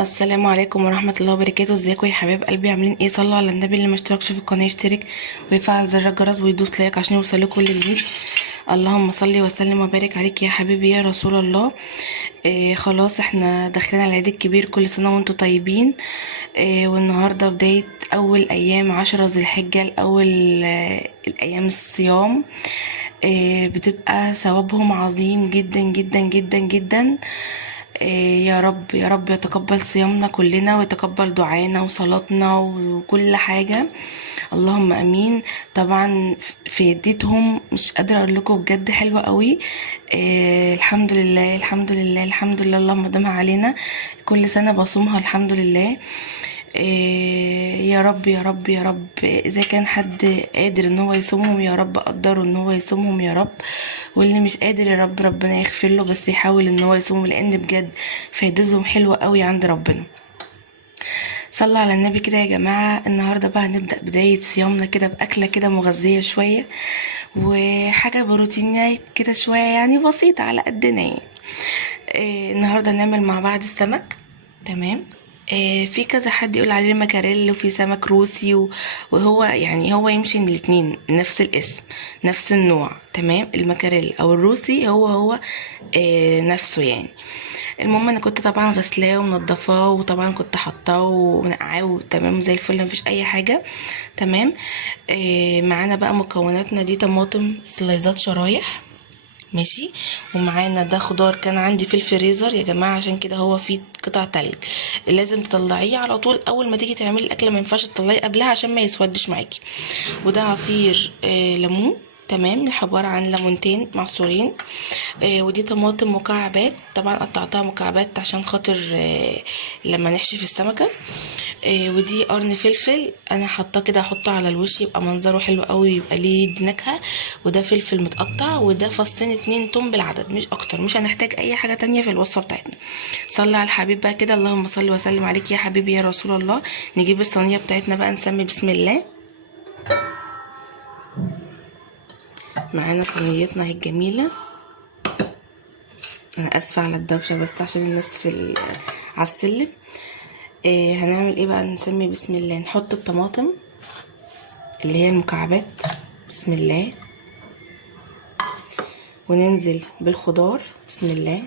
السلام عليكم ورحمة الله وبركاته. ازيكم يا حبايب قلبي؟ عاملين ايه؟ صلوا على النبي. اللي مشتركش في القناة يشترك ويفعل زر الجرس ويدوس لايك عشان يوصلكوا كل جديد. اللهم صل وسلم وبارك عليك يا حبيبي يا رسول الله. خلاص احنا داخلين على العيد الكبير، كل سنة وانتم طيبين. والنهاردة بداية اول ايام 10 ذي الحجة، الاول الايام الصيام. بتبقى ثوابهم عظيم جدا جدا جدا جدا. يا رب يا رب يتقبل صيامنا كلنا ويتقبل دعانا وصلاتنا وكل حاجة، اللهم امين. طبعا في يديتهم مش قادرة اقول لكم بجد حلوة قوي. الحمد لله الحمد لله الحمد لله، اللهم دمها علينا. كل سنة بصومها الحمد لله. يا رب يا رب يا رب، اذا كان حد قادر ان هو يصومهم يا رب قدره ان هو يصومهم يا رب، واللي مش قادر يا رب ربنا يغفر له، بس يحاول ان هو يصومهم لان بجد فايدتهم حلوة قوي عند ربنا. صلى على النبي كده يا جماعة. النهاردة بقى هنبدأ بداية صيامنا كده بأكلة كده مغذية شوية وحاجة بروتينية كده شوية، يعني بسيطة على قدنا يعني. النهاردة نعمل مع بعض السمك. تمام. في كذا حد يقول عليه مكاريل وفي سمك روسي وهو يعني هو يمشي الاتنين نفس الاسم نفس النوع. تمام. المكاريل او الروسي هو نفسه يعني. المهم انا كنت طبعا غسلاه ومنضفاه، وطبعا كنت حطاه ونقعاه تمام زي الفل، مفيش اي حاجه. تمام. معانا بقى مكوناتنا دي: طماطم سلايزات شرايح، ماشي. ومعانا ده خضار كان عندي في الفريزر يا جماعه، عشان كده هو فيه قطع تلج. لازم تطلعيه على طول اول ما تيجي تعملي الاكله، ما ينفعش تطلعيه قبلها عشان ما يسودش معاكي. وده عصير ليمون. تمام. عبارة عن ليمونتين معصورين. ودي طماطم مكعبات، طبعا قطعتها مكعبات عشان خاطر لما نحشي في السمكة. ودي قرن فلفل انا حاطاه كده، احطه على الوش يبقى منظره حلو قوي، يبقى ليه نكهة. وده فلفل متقطع، وده فصين 2 توم بالعدد مش اكتر. مش هنحتاج اي حاجة تانية في الوصفة بتاعتنا. صلي على الحبيب بقى كده، اللهم صل وسلم عليك يا حبيبي يا رسول الله. نجيب الصينية بتاعتنا بقى، نسمي بسم الله. معانا صينيتنا اهي الجميلة. انا اسفة على الدوشة بس عشان الناس على السلم. هنعمل ايه بقى؟ نسمي بسم الله. نحط الطماطم اللي هي المكعبات، بسم الله. وننزل بالخضار، بسم الله.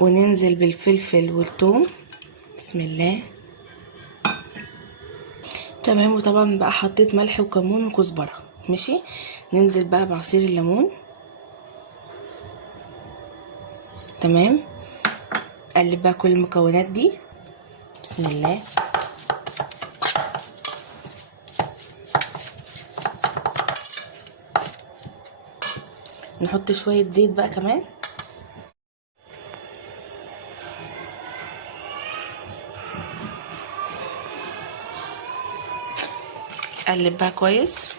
وننزل بالفلفل والثوم، بسم الله. تمام. وطبعا بقى حطيت ملح وكمون وكزبرة، ماشي. ننزل بقى بعصير الليمون. تمام. قلب بقى كل المكونات دي، بسم الله. نحط شوية زيت بقى كمان. قلب بقى كويس.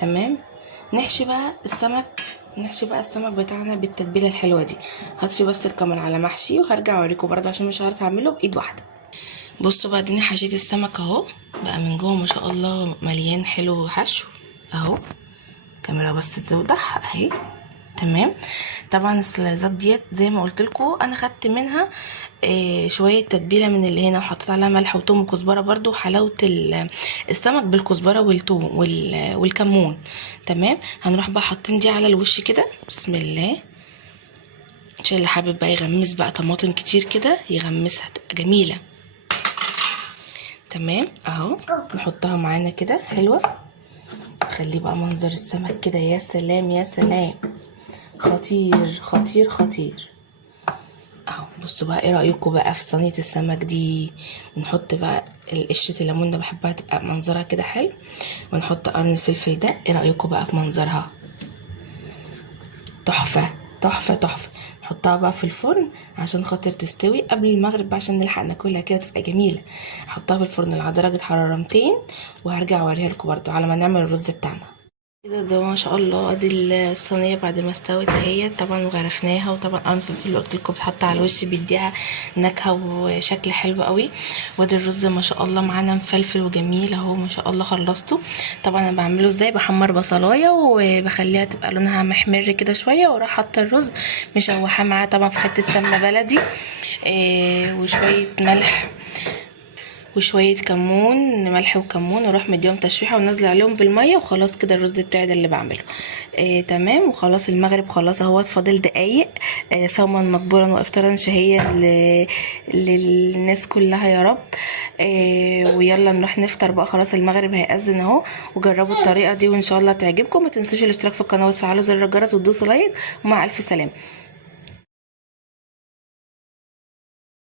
تمام. نحشي بقى السمك بتاعنا بالتتبيله الحلوه دي. هطفي بس الكاميرا على محشي وهرجع اوريكم برضه عشان مش عارفه اعمله بايد واحده. بصوا بقى، اديني حشيت السمك اهو، بقى من جوه ما شاء الله مليان حلو حشو اهو. الكاميرا بس توضح اهي. تمام. طبعا السلايزات ديت زي ما قلت لكم انا خدت منها شويه تتبيله من اللي هنا، وحطيت عليها ملح وثوم وكزبره. برضو حلاوه السمك بالكزبره والثوم والكمون. تمام. هنروح بقى حاطين دي على الوش كده، بسم الله. عشان اللي حابب بقى يغمس بقى طماطم كتير كده يغمسها تبقى جميله. تمام اهو. نحطها معانا كده حلوه. خلي بقى منظر السمك كده، يا سلام يا سلام، خطير خطير خطير اهو. بصوا بقى، ايه رايكم بقى في صينيه السمك دي؟ ونحط بقى قشره الليمون ده، بحبها تبقى منظرها كده حلو. ونحط قرن الفلفل ده، ايه رايكم بقى في منظرها؟ تحفه تحفه تحفه. نحطها بقى في الفرن عشان خاطر تستوي قبل المغرب بقى عشان نلحق ناكلها كده تبقى جميله. احطها في الفرن على درجه حراره 200، وهرجع اوريها لكم برده على ما نعمل الرز بتاعنا. كده ده ما شاء الله. ادي الصينيه بعد ما استوت اهي طبعا وغرفناها، وطبعا انا الفلفل اللي قلت لكم بتحط على الوش بيديها نكهه وشكل حلو قوي. وادي الرز ما شاء الله معانا مفلفل وجميل اهو ما شاء الله خلصته. طبعا انا بعمله ازاي؟ بحمر بصلايه وبخليها تبقى لونها محمر كده شويه، واروح حاطه الرز مشوحاه معاه طبعا في حته سمنه بلدي وشويه ملح وشويه كمون، ملح وكمون، واروح مديهم تشويحه ونازله عليهم بالميه، وخلاص كده الرز بتاعي ده اللي بعمله. تمام. وخلاص المغرب خلاص اهوت، فاضل دقايق. صوما مقبولا وافطارا شهيا للناس كلها يا رب. ويلا نروح نفطر بقى، خلاص المغرب هيأذن اهو. وجربوا الطريقه دي وان شاء الله تعجبكم. ما تنسوش الاشتراك في القناه وتفعلوا زر الجرس وتدوسوا لايك، ومع الف سلامه.